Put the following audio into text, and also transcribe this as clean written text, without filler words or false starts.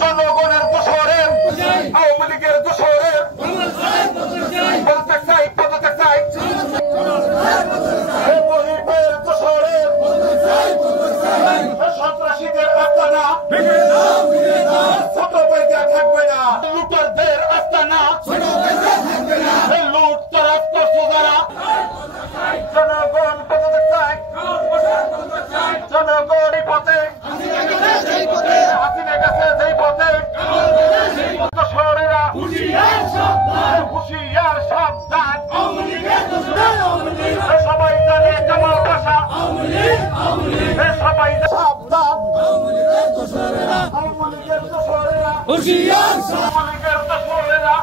জনগণের দোষরের আওয়ামী লীগের দোষরের পদত্যাগ চাই পদত্যাগ চাই মহিবের দোষরের সন্ত্রাসীদের আস্তানা ছোট বাইকা থাকবে না লুটারদের আস্তানা লুট তরাজ করছে যারা জনগণ পদত্যাগ চাই জনগণ এই পথে হাসিনা গেছে যেই পথে দোষরেরা হুঁশিয়ার সাবধান সবাই জানে জামাল পাশা সবাই সাবধান আওয়ামী লীগের দোষরেরা হুঁশিয়ার আওয়ামী লীগের দোষরেরা